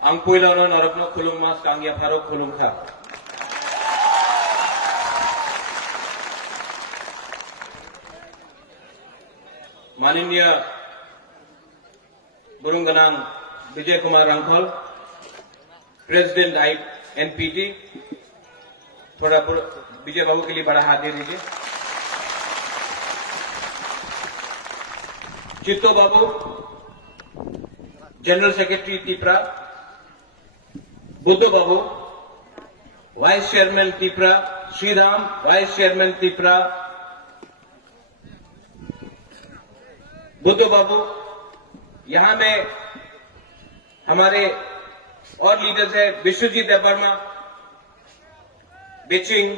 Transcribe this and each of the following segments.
Ang puilaw na narap na kulong mas kangya parok kulong ka. माननीय बुरुंगनाम Vijay Kumar Ramphal, president I NPT, थोड़ा विजय बाबू के लिए बड़ा हाथ दे दीजिए। Chitto babu, general secretary Tipra, Buddho babu, vice chairman Tipra, Shriram, vice chairman Tipra, Buddho babu, यहां में हमारे और लीडर्स है विश्वजीत देवर्मा, बेचिंग,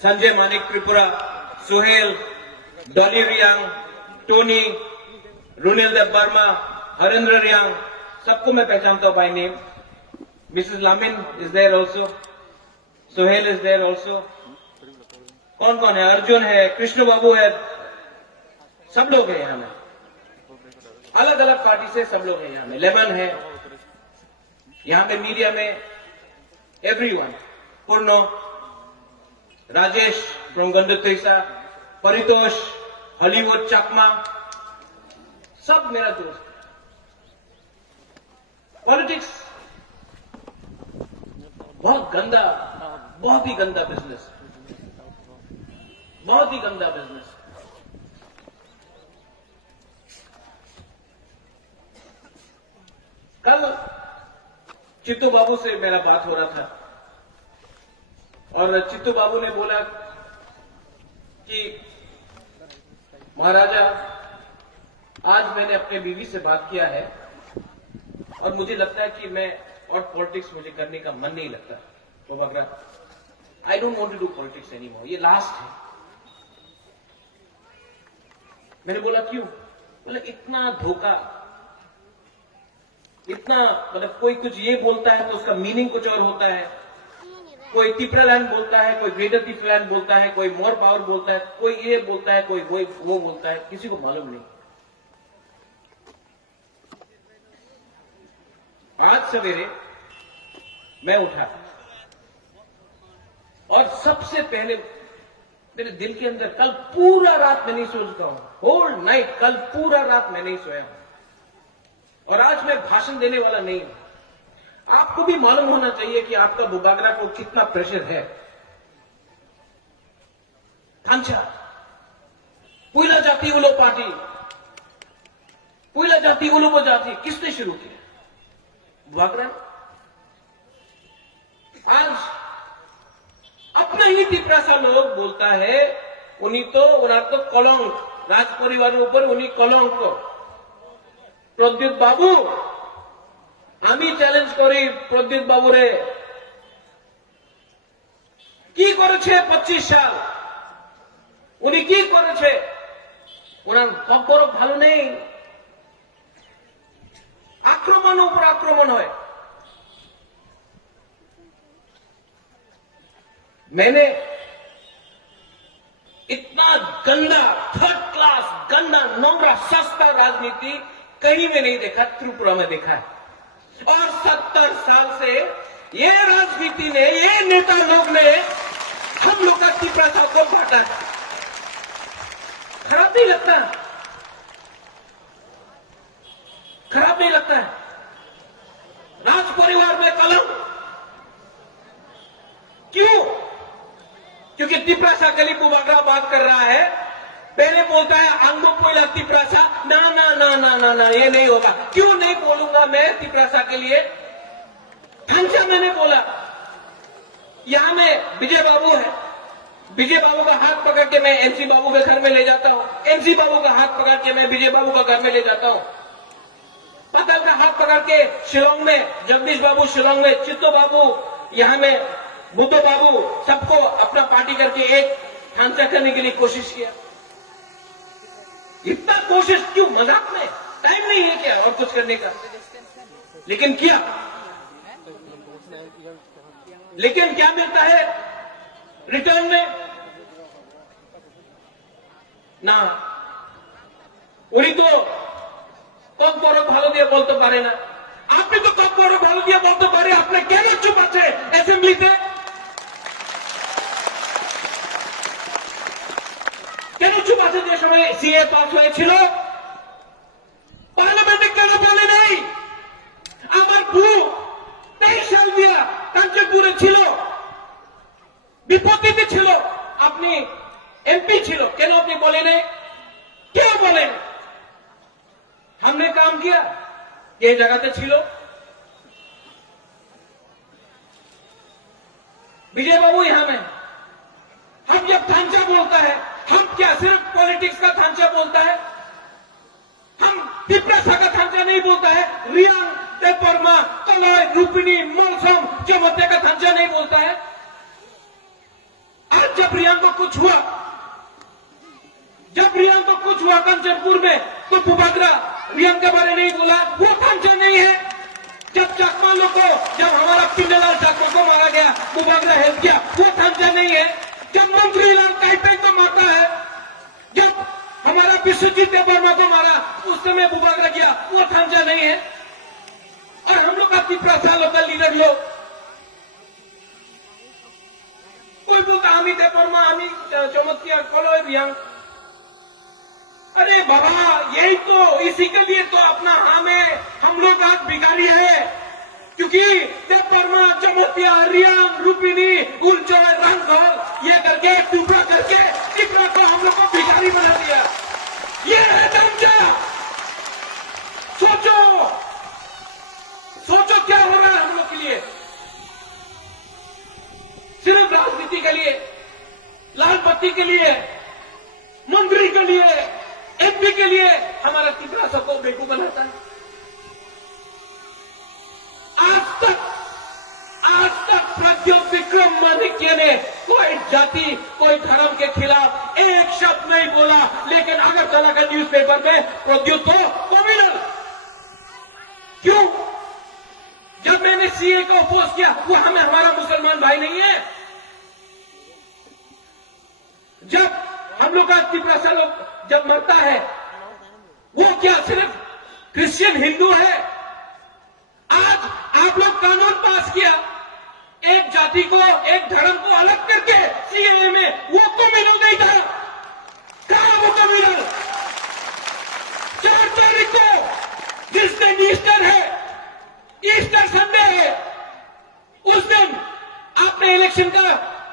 संजय मानिक त्रिपुरा, सुहेल, डॉली रियांग, टोनी, रुनिल देवर्मा, हरेंद्र रियांग, सबको मैं पहचानता हूं by name. Mrs Lamin is there also, Suhel is there also. कौन कौन है? अर्जुन है, कृष्ण बाबू है, सब लोग हैं यहां में, अलग अलग पार्टी से सब लोग हैं यहां में। लेमन है यहां पे, मीडिया में everyone, Purno, Rajesh from Gandatwisa, Paritosh, Hollywood Chakma, सब मेरा दोस्त। पॉलिटिक्स बहुत गंदा, बहुत ही गंदा बिजनेस, बहुत ही गंदा बिजनेस। कल चित्तू बाबू से मेरा बात हो रहा था और चित्तू बाबू ने बोला कि महाराजा, आज मैंने अपने बीवी से बात किया है और मुझे लगता है कि मैं और पॉलिटिक्स मुझे करने का मन नहीं लगता। वो बगरा, I don't want to do politics any more, ये लास्ट है। मैंने बोला क्यों? बोला इतना धोखा, इतना, मतलब कोई कुछ ये बोलता है तो उसका मीनिंग कुछ और होता है। कोई तिपरा लैंड बोलता है, कोई ग्रेटर तिपरा लैंड बोलता है, कोई मोर पावर बोलता है, कोई ये बोलता है, कोई वो बोलता है, किसी को मालूम नहीं। आज सवेरे मैं उठा और सबसे पहले मेरे दिल के अंदर, कल पूरा रात मैं नहीं सोचता हूं, होल नाइट, कल पूरा रात मैं नहीं सोया हूं और आज मैं भाषण देने वाला नहीं हूं। आपको भी मालूम होना चाहिए कि आपका बुबागरा को कितना प्रेशर है। खांचा, पुइला जाति उलो पार्टी, पुइला जाति उलो वो जाति किसने शुरू किया? बुबागरा। आज अपना ही तिपरासा लोग बोलता है उन्हीं तो कलंक, राज परिवार ऊपर उन्हीं कलंक। प्रद्युत बाबू, আমি চ্যালেঞ্জ করি প্রদ্যুৎ বাবুরে, কি করেছে 25 সাল, উনি কি করেছে? ওনার কখনো ভালো নেই, আক্রমণ উপর আক্রমণ হয়। मैंने इतना गंदा, थर्ड क्लास, गंदा, नोंगरा, सस्ता राजनीति कहीं में नहीं देखा, त्रिपुरा में देखा है। और 70 साल से ये राजनीति ने, ये नेता लोग ने हम लोग का त्रिपुरा साहब को बांटा है। खराब नहीं लगता? खराब नहीं लगता है? राज परिवार में कलंक क्यों? क्योंकि तिपरासा के लिए बुबागरा बात कर रहा है, पहले बोलता है अंगो कोयला तिपरासा, ना ना ना ना ना ना, ये नहीं होगा। क्यों नहीं बोलूंगा मैं तिपरासा के लिए? खांचा मैंने बोला, यहां में विजय बाबू है, विजय बाबू का हाथ पकड़ के मैं एमसी बाबू के घर में ले जाता हूं, एमसी बाबू का हाथ पकड़ के मैं विजय बाबू का घर में ले जाता हूं, पतल का हाथ पकड़ के शिलोंग में जगदीश बाबू, शिलोंग में चित्तो बाबू, यहां में बुद्धो बाबू, सबको अपना पार्टी करके एक खांचा करने के लिए कोशिश किया। इतना कोशिश क्यों? मजाक में टाइम नहीं है क्या और कुछ करने का? लेकिन किया। लेकिन क्या मिलता है रिटर्न में? ना, उन्हीं तो कब बड़ो भालो दिए बोलते पारे ना। आपने तो कब बड़ो भालो দিয়ে বলতে পারে আপনি কেন চুপ আছে অ্যাসেম্বলিতে? কেন চুপ আছে? যে সময় সিএ পাস হয়েছিল পার্লামেন্টে কেন বলে নেই? আমার বউ 23 সাল দিয়া কাঞ্চনপুরে ছিল, বিপত্তিতে ছিল, আপনি एमपी ছিল, কেন আপনি বলেন? क्यों बोलें? हमने काम किया, ये जगह पे छिलो। विजय बाबू यहां में हम जब ढांचा बोलता है, हम क्या सिर्फ पॉलिटिक्स का ढांचा बोलता है? हम तिप्रासा का ढांचा नहीं बोलता है? रियांग, देवबर्मा, कलय, रूपिणी, मौसम, चमत्ते का ढांचा नहीं बोलता है? आज जब रियांग को कुछ हुआ, जब रियांग को कुछ हुआ कंचनपुर में, तो बुबागरा रियांग के बारे नहीं बोला, वो ढांचा नहीं है। जब चकमा लोग को, जब हमारा पिंडलाल चकमा को मारा गया, बुबागरा हेल्प किया, वो ढांचा नहीं है। जब मंत्री लाल काइपेंग को मारता है, जब हमारा विश्वजीत देवबर्मा को मारा, उस समय बुबागरा किया, वो ढांचा नहीं है। और हम लोग का तिप्रासा लोकल लीडर लोग, कोई बोलता हमी देवबर्मा, हमी चमत्किया, कलय, रियांग। अरे बाबा, यही तो, इसी के लिए तो अपना हमें हम लोग आज भिखारी है, क्योंकि देवबर्मा, चमोतिया, रियांग, रूपिणी, उलचर, रंगघर, ये करके टुकड़ा करके तिप्रा को हम लोग को भिखारी बना दिया। ये है ढांचा। सोचो, सोचो क्या हो रहा है हम लोग के लिए। सिर्फ राजनीति के लिए, लाल बत्ती के लिए, मंत्री के लिए, एमपी के लिए हमारा तिप्रा सबको बेवकूफ बनाता है। आज तक प्रद्योत विक्रम माणिक्य ने कोई जाति, कोई धर्म के खिलाफ एक शब्द नहीं बोला, लेकिन अगरतला का न्यूज़पेपर में प्रद्योत तो कॉम्युनल। क्यों? जब मैंने सीए को अपोज किया, वो हमें हमारा मुसलमान भाई नहीं है। जब हम लोग का तिप्रासा लोग जब मरता है, वो क्या सिर्फ क्रिश्चियन हिंदू है? आज आप लोग कानून पास किया, एक जाति को, एक धर्म को अलग करके सीएए में, वो कम्युनल नहीं था। कहां वो कम्युनल? 4 तारीख को, जिस दिन ईस्टर है, ईस्टर संडे है, उस दिन आपने इलेक्शन का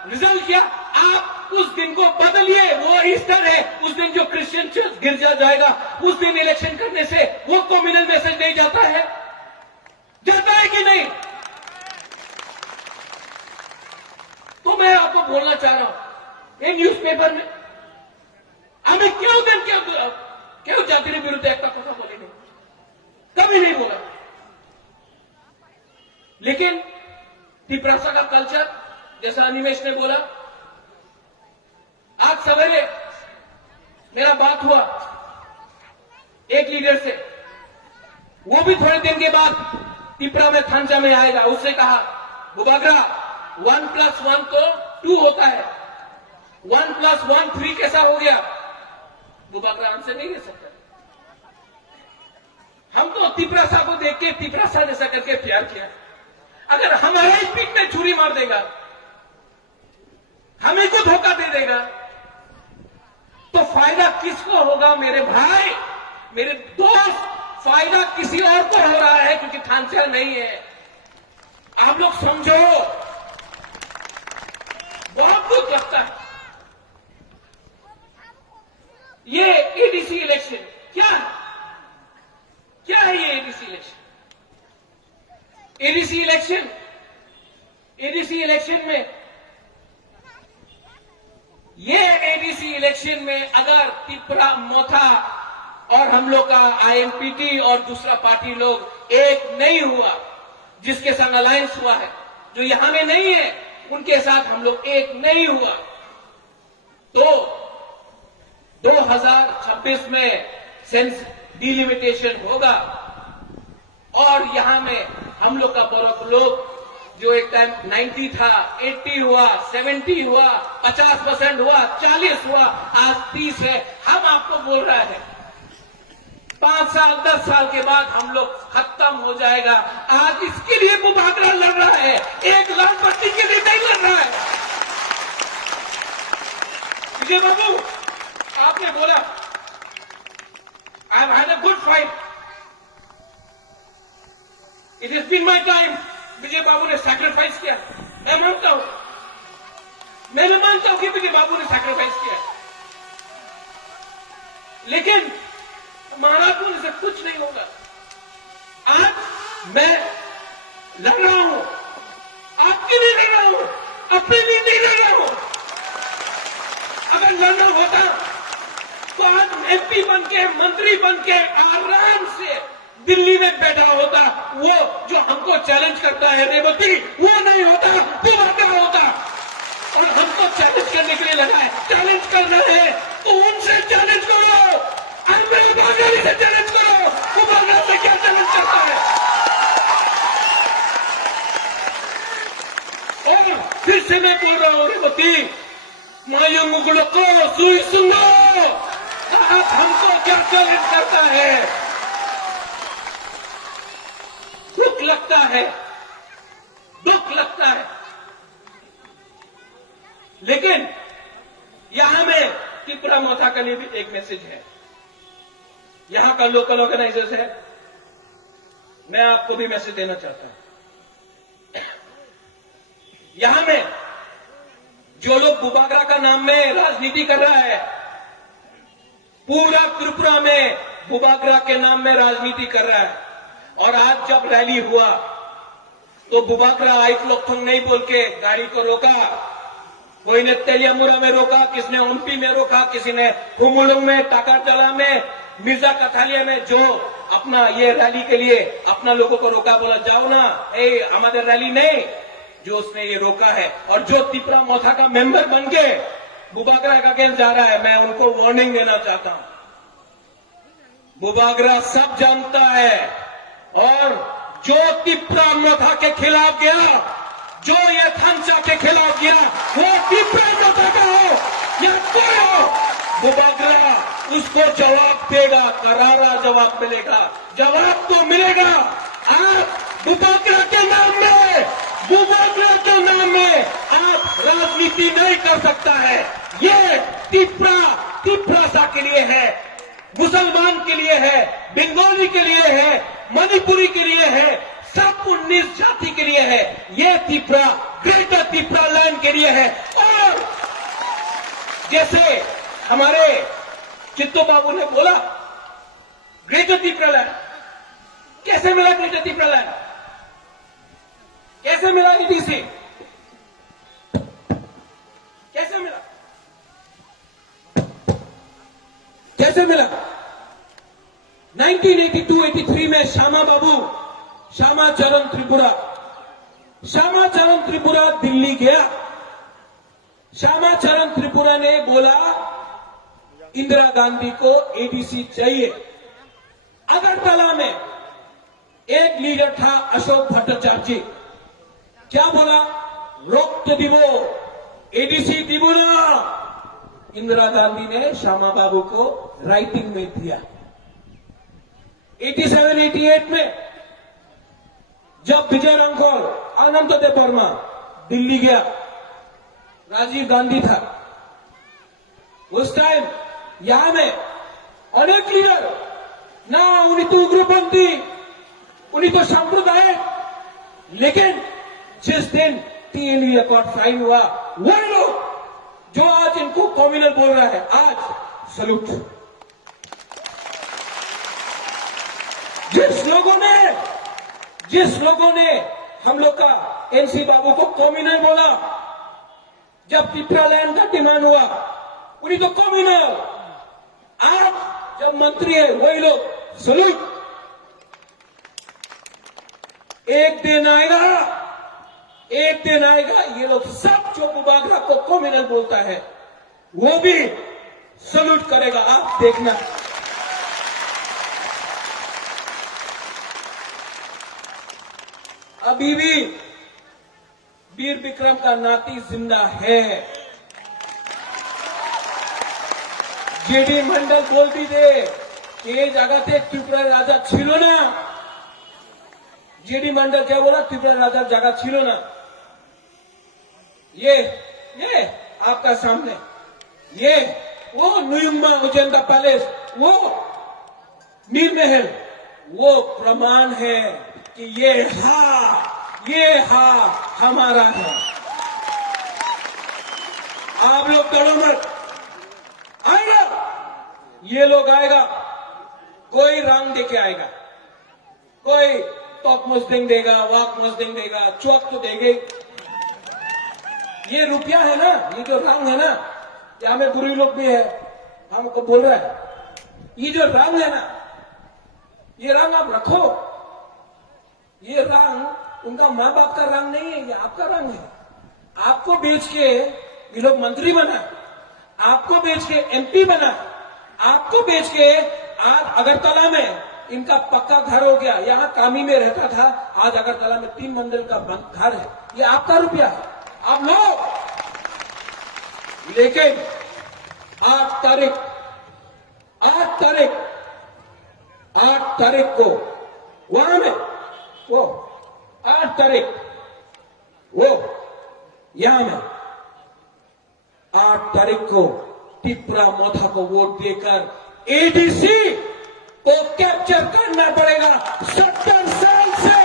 रिजल्ट किया, आप उस दिन को बदलिए। वो ईस्टर है, उस दिन जो क्रिश्चियन चर्च गिरजा जाएगा, उस दिन इलेक्शन करने से वो कम्युनल मैसेज नहीं जाता है? जाता है कि नहीं? तो मैं आपको बोलना चाह रहा हूं, ये न्यूज़पेपर में हमें क्यों जाति विरुद्ध एक कथा बोलेंगे? कभी नहीं बोला। लेकिन तिप्रासा का कल्चर, जैसा अनिमेश ने बोला, आज सवेरे मेरा बात हुआ एक लीडर से, वो भी थोड़े दिन के बाद तिप्रा में थांचा में आएगा। उससे कहा, बुबागरा 1+1 तो 2 होता है, 1+1 3 कैसा हो गया? बुबागरा आंसर नहीं दे सकता। हम तो तिप्रासा को देख के तिप्रासा जैसा करके प्यार किया। अगर हमारे ही पीठ में छुरी मार देगा, हमें को धोखा दे देगा, तो फायदा किसको होगा? मेरे भाई, मेरे दोस्त, फायदा किसी और को हो रहा है, क्योंकि ढांचा नहीं है। आप लोग समझो, बहुत दुख लगता है। ये एडीसी इलेक्शन क्या है? क्या है ये एडीसी इलेक्शन? एडीसी इलेक्शन में, ये एडीसी इलेक्शन में अगर तिप्रा, मोथा और हम लोग का आईएनपीटी और दूसरा पार्टी लोग एक नहीं हुआ, जिसके संग अलायंस हुआ है, जो यहां में नहीं है, उनके साथ हम लोग एक नहीं हुआ, तो 2026 में सेंस डिलिमिटेशन होगा। और यहां में हम लोग का बड़ा लोग, जो एक टाइम 90 था, 80 हुआ, 70 हुआ, 50% हुआ, 40 हुआ, आज 30 है। हम आपको बोल रहे हैं 5 साल 10 साल के बाद हम लोग खत्म हो जाएगा। आज इसके लिए मुबादला लड़ रहा है, एक लाल पट्टी के लिए नहीं लड़ रहा है। विजय बाबू, आपने बोला I have had a good fight, it is been my time. Vijay babu ने सैक्रिफाइस किया, मैं मानता हूं, मैं मानता हूं कि विजय बाबू ने सैक्रिफाइस किया, लेकिन महाराज से कुछ नहीं होगा। आज मैं लड़ रहा हूं, आपके लिए लड़ रहा हूं, अपने लिए नहीं लड़ रहा हूं। अगर लड़ना होता तो आज एमपी बनके, मंत्री बनके आराम से दिल्ली में बैठा होता। वो जो हमको चैलेंज करता है रेवती, वो नहीं होता, बुबागरा होता। और हमको चैलेंज करने के लिए लगा है, चैलेंज करना है तो उनसे चैलेंज करो, बुबागरा से चैलेंज करो। बुबागरा से क्या चैलेंज करता है? और फिर से मैं बोल रहा हूं रेवती, मायूंगुलो को सुई सुनो, आप हमको क्या चैलेंज करता है? दुख लगता है, दुख लगता है, लेकिन यहां में त्रिपुरा मोथा के लिए भी एक मैसेज है। यहां का लोकल ऑर्गेनाइजर्स है, मैं आपको भी मैसेज देना चाहता हूं। यहां में जो लोग बुबागरा का नाम में राजनीति कर रहा है, पूरा त्रिपुरा में बुबागरा के नाम में राजनीति कर रहा है। और आज जब रैली हुआ तो बुबागरा आइटलोकथोंग नहीं बोल के गाड़ी को रोका, कोई ने तेलियामुरा में रोका, किसने ओम्पी में रोका, किसी ने हुमुलुंग में, टाकारजला में, मिर्जा कथालिया में, जो अपना ये रैली के लिए अपना लोगों को रोका, बोला जाओ ना, हमारे रैली नहीं, जो उसने ये रोका है। और जो त्रिपुरा मोथा का मेंबर बन के बुबागरा का अगेंस्ट जा रहा है, मैं उनको वार्निंग देना चाहता हूं। बुबागरा सब जानता है, और जो त्रिपुरा मोथा के खिलाफ गया, जो ये थमसा के खिलाफ गया, वो त्रिपुरा मोथा का हो या कोई हो, बुबागरा उसको जवाब देगा, करारा जवाब मिलेगा, जवाब तो मिलेगा। आप बुबागरा के नाम में, बुबागरा के नाम में आप राजनीति नहीं कर सकता है। ये त्रिपुरा के लिए है, मुसलमान के लिए है, बंगाली के लिए है, मणिपुरी के लिए है, सब 19 जाति के लिए है। ये त्रिपुरा, ग्रेटर त्रिपुरा लैंड के लिए है। और जैसे हमारे चित्तो बाबू ने बोला, ग्रेटर त्रिपुरा लैंड कैसे मिला? ग्रेटर त्रिपुरा लैंड कैसे मिला? ईडीसी कैसे मिला? कैसे मिला? 1982-83 में श्यामाचरण त्रिपुरा दिल्ली गया। श्यामाचरण त्रिपुरा ने बोला इंदिरा गांधी को एडीसी चाहिए। अगरतला में एक लीडर था अशोक भट्टाचार्य जी, क्या बोला? रोकते दिवो, एडीसी दिवो ना। इंदिरा गांधी ने श्यामा बाबू को राइटिंग में दिया। 87-88 में जब विजय रामखोल, आनंददेव वर्मा दिल्ली गया, राजीव गांधी था उस टाइम, यहां में अनेक लीडर ना, उन्हीं तो उग्रपंथी, उन्हीं तो सांप्रदायिक, लेकिन जिस दिन टीएलई अकॉर्ड साइन हुआ, वो लोग जो आज इनको कम्युनल बोल रहा है, आज सलूट। जिस लोगों ने हम लोग का एनसी बाबू को कम्युनल बोला, जब त्रिपुरा लैंड का डिमांड हुआ, उन्हीं तो कम्युनल, आज जब मंत्री है वही लोग सलूट। एक दिन आएगा ये लोग सब जो बुबागरा को कम्युनल बोलता है वो भी सलूट करेगा, आप देखना। अभी भी वीर विक्रम का नाती जिंदा है। जेडी मंडल बोल भी दे, এই জায়গাতে ত্রিপুরার রাজা ছিল না। जेडी मंडल क्या बोला, त्रिपुरा राजा जगह छिलो ना। ये आपका सामने ये वो नुयुंगमा उजेंदा पैलेस, वो मीर महल, वो प्रमाण है कि ये हमारा है। आप लोग डरो मत, आएगा ये लोग, आएगा कोई रंग देके आएगा, कोई टॉप मुस्लिम देगा, वाक मुस्लिम देगा, चौक तो देंगे। ये रुपया है ना, ये जो रंग है ना, यहाँ में बुरी लोग भी है, हमको बोल रहा है, ये जो रंग है ना, ये रंग आप रखो। ये रंग उनका माँ बाप का रंग नहीं है, ये आपका रंग है। आपको बेच के ये लोग मंत्री बना, आपको बेच के एमपी बना, आपको बेच के आज अगरतला में इनका पक्का घर हो गया। यहाँ कामी में रहता था, आज अगरतला में 3 मंजिल का घर है। ये आपका रुपया है, आप लो। लेकिन 8 तारीख को वहां में वो 8 तारीख वो यहां में 8 तारीख को टिपरा मोथा को वोट देकर एडीसी को कैप्चर करना पड़ेगा। 70 साल से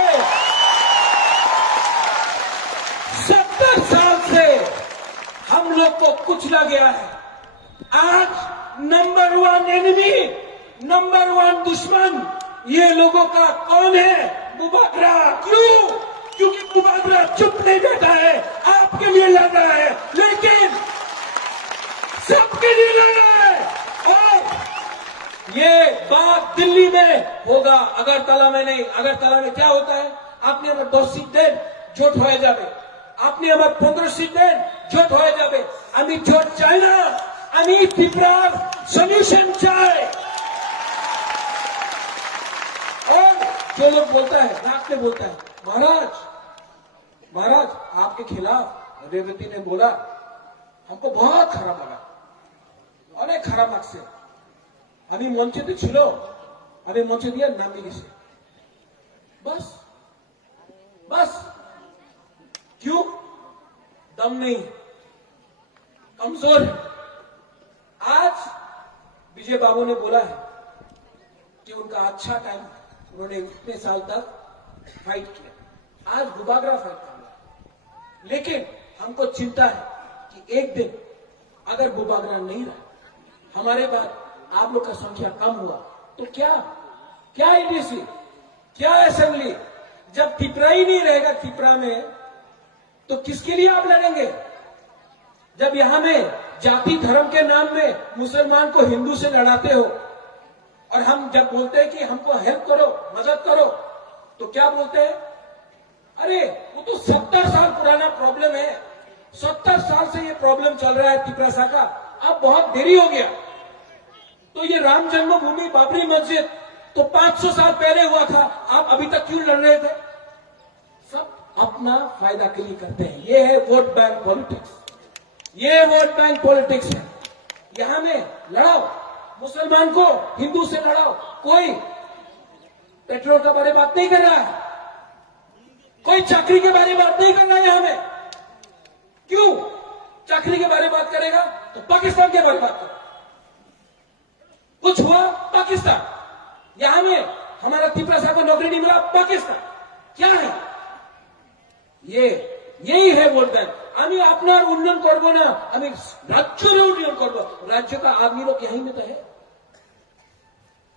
हम लोग को कुचला गया है। आज नंबर 1 एनिमी, नंबर 1 दुश्मन ये लोगों का कौन है? बुबागरा। क्यों? क्योंकि बुबागरा चुप नहीं बैठा है, आपके लिए लड़ रहा है, लेकिन सबके लिए लड़ रहा है। और ये बात दिल्ली में होगा, अगरतला में नहीं। अगरतला में क्या होता है? আপনি আমার 10 সিট দেন, জোট হয়ে যাবে। আপনি আমার 15 সিট দেন, জোট হয়ে যাবে। আমি জোট চাই না, আমি ত্রিপুরার সলিউशन चाय। और जो लोग बोलता है, नाक में बोलता है, महाराज आपके खिलाफ रेवती ने बोला, हमको बहुत खराब लगा, अनेक खराब লাগছে। আমি মঞ্চেতে ছিল, আমি মঞ্চে দিয়ে নামিয়ে গেছি। बस क्यों? दम नहीं, कमजोर है। आज विजय बाबू ने बोला है कि उनका अच्छा टाइम, उन्होंने इतने साल तक फाइट किया, आज बुबागरा फाइट कर रहा है। लेकिन हमको चिंता है कि एक दिन अगर बुबागरा नहीं रहा, हमारे बाद आप लोग का संख्या कम हुआ तो क्या एडीसी, क्या असेंबली? जब त्रिपुरा ही नहीं रहेगा त्रिपुरा में, तो किसके लिए आप लड़ेंगे? जब यहां में जाति धर्म के नाम में मुसलमान को हिंदू से लड़ाते हो, और हम जब बोलते हैं कि हमको हेल्प करो, मदद करो, तो क्या बोलते हैं? अरे वो तो 70 साल पुराना प्रॉब्लम है, 70 साल से ये प्रॉब्लम चल रहा है त्रिपुरा का, अब बहुत देरी हो गया। तो ये राम जन्मभूमि, बाबरी मस्जिद तो 500 साल पहले हुआ था, आप अभी तक क्यों लड़ रहे थे? सब अपना फायदा के लिए करते हैं। ये है वोट बैंक पॉलिटिक्स, ये वोट बैंक पॉलिटिक्स है। यहां में लड़ाओ, मुसलमान को हिंदू से लड़ाओ, कोई पेट्रोल के बारे में बात नहीं कर रहा है, कोई चाकरी के बारे में बात नहीं कर रहा है। यहां में क्यों चाकरी के बारे में बात करेगा? तो पाकिस्तान के बारे में बात करो। कुछ हुआ पाकिस्तान, यहां में हमारा त्रिपुरा साहब को नौकरी नहीं मिला, पाकिस्तान। क्या है ये? यही है वोट बैंक। আমি আপনার উন্নয়ন করব না, আমি রাজ্যের উন্নয়ন করব। राज्य का आदमी लोग यहीं में तो है।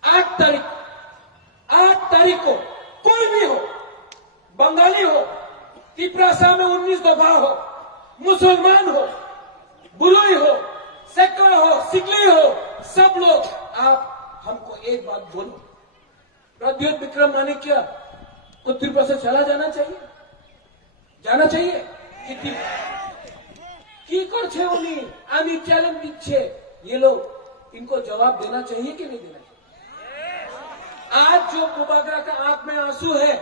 8 तारीख को कोई भी हो, बंगाली हो, त्रिपुरा साहब में 19 दफा हो, मुसलमान हो, बुलोई हो, सेकरा हो, सिकली हो, सब लोग आप हमको एक बात बोलो, प्रद्योत विक्रम माणिक्य को त्रिपुरा से चला जाना चाहिए কি করছে উনি? আমি চ্যালেঞ্জ দিচ্ছে, ये लोग इनको जवाब देना चाहिए कि नहीं देना चाहिए? आज जो बुबागरा का आंख में आंसू है,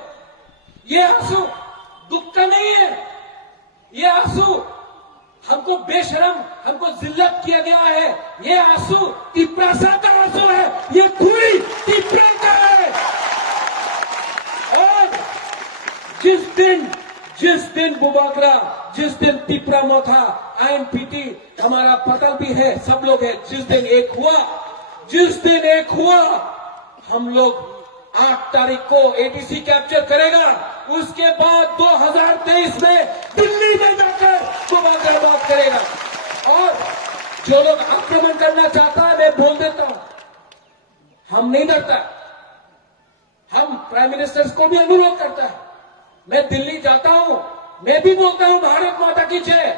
ये आंसू दुख का नहीं है, ये आंसू हमको बेशरम, हमको जिल्लत किया गया है। ये आंसू तिपरासा का आंसू है, ये धूड़ी तिपरा का है। और जिस दिन बुबागरा, जिस दिन तिपरा मोथा, आईएनपीटी, हमारा पटल भी है, सब लोग हैं, जिस दिन एक हुआ, हम लोग 8 तारीख को एडीसी कैप्चर करेगा। उसके बाद 2023 में दिल्ली में जाकर बुबागरा बात करेगा। और जो लोग आक्रमण करना चाहता है, मैं बोल देता हूं, हम नहीं डरता। हम प्राइम मिनिस्टर को भी अनुरोध करता है, मैं दिल्ली जाता हूं, मैं भी बोलता हूं भारत माता की जय।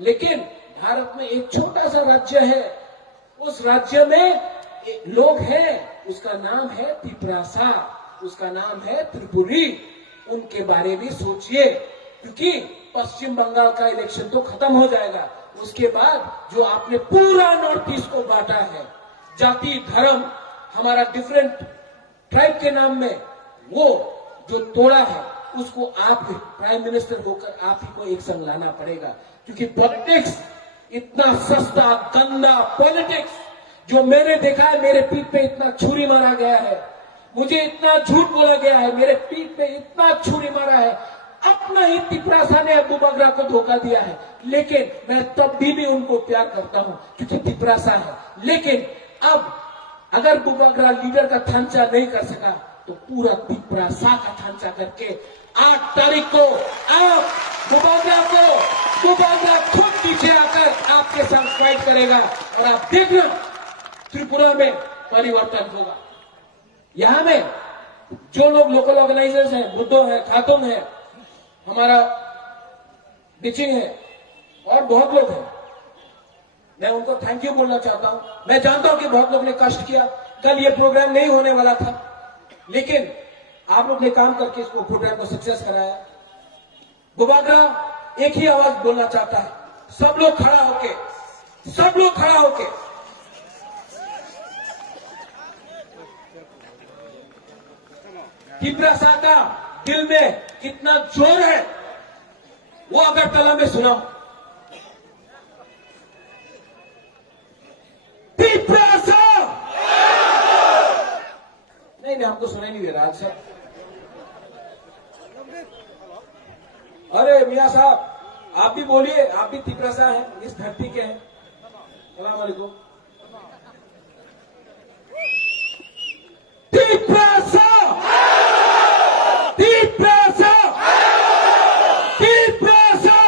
लेकिन भारत में एक छोटा सा राज्य है, उस राज्य में लोग हैं, उसका नाम है तिपरासा, उसका नाम है त्रिपुरी। उनके बारे में सोचिए, क्योंकि पश्चिम बंगाल का इलेक्शन तो खत्म हो जाएगा। उसके बाद जो आपने पूरा नॉर्थ ईस्ट को बांटा है, जाति धर्म, हमारा डिफरेंट ट्राइब के नाम में, वो जो तोड़ा है, उसको आप प्राइम मिनिस्टर होकर आप ही को एक संग लाना पड़ेगा। क्योंकि पॉलिटिक्स इतना सस्ता गंदा पॉलिटिक्स जो मैंने देखा है, मेरे पीठ पे इतना छुरी मारा गया है, मुझे इतना झूठ बोला गया है, मेरे पीठ पे इतना छुरी मारा है, अपना ही तिपरासा ने बुबागरा को धोखा दिया है। लेकिन मैं तब भी उनको प्यार करता हूं, क्योंकि तिपरासा है। लेकिन अब अगर बुबागरा लीडर का थांचा नहीं कर सका, तो पूरा तिपरासा का थांचा करके 8 तारीख को आप बुबागरा खुद पीछे आकर आपके साथ फाइट करेगा। और आप देखना त्रिपुरा में परिवर्तन होगा। यहां में जो लोग लोकल ऑर्गेनाइजर्स हैं, बुद्धो है, खातुन है, हमारा बिचिंग है, और बहुत लोग हैं, मैं उनको थैंक यू बोलना चाहता हूं। मैं जानता हूं कि बहुत लोग ने कष्ट किया, कल ये प्रोग्राम नहीं होने वाला था, लेकिन आप लोग ने काम करके इसको प्रोग्राम को सक्सेस कराया। बुबागरा एक ही आवाज बोलना चाहता है, सब लोग खड़ा होके तिपरासा का दिल में कितना जोर है, वो अगरतला में सुनाओ। तिपरासा नहीं, हमको सुनाई नहीं दे रहा आज सर। अरे मियां साहब, आप भी बोलिए, आप भी तिपरासा हैं, इस धरती के हैं। सलाम वालेकुम। तिपरासा, तिपरासा, तिपरासा,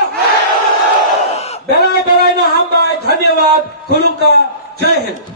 बेलाय बेलाय ना हम बाय। धन्यवाद, खुलुम का, जय हिंद।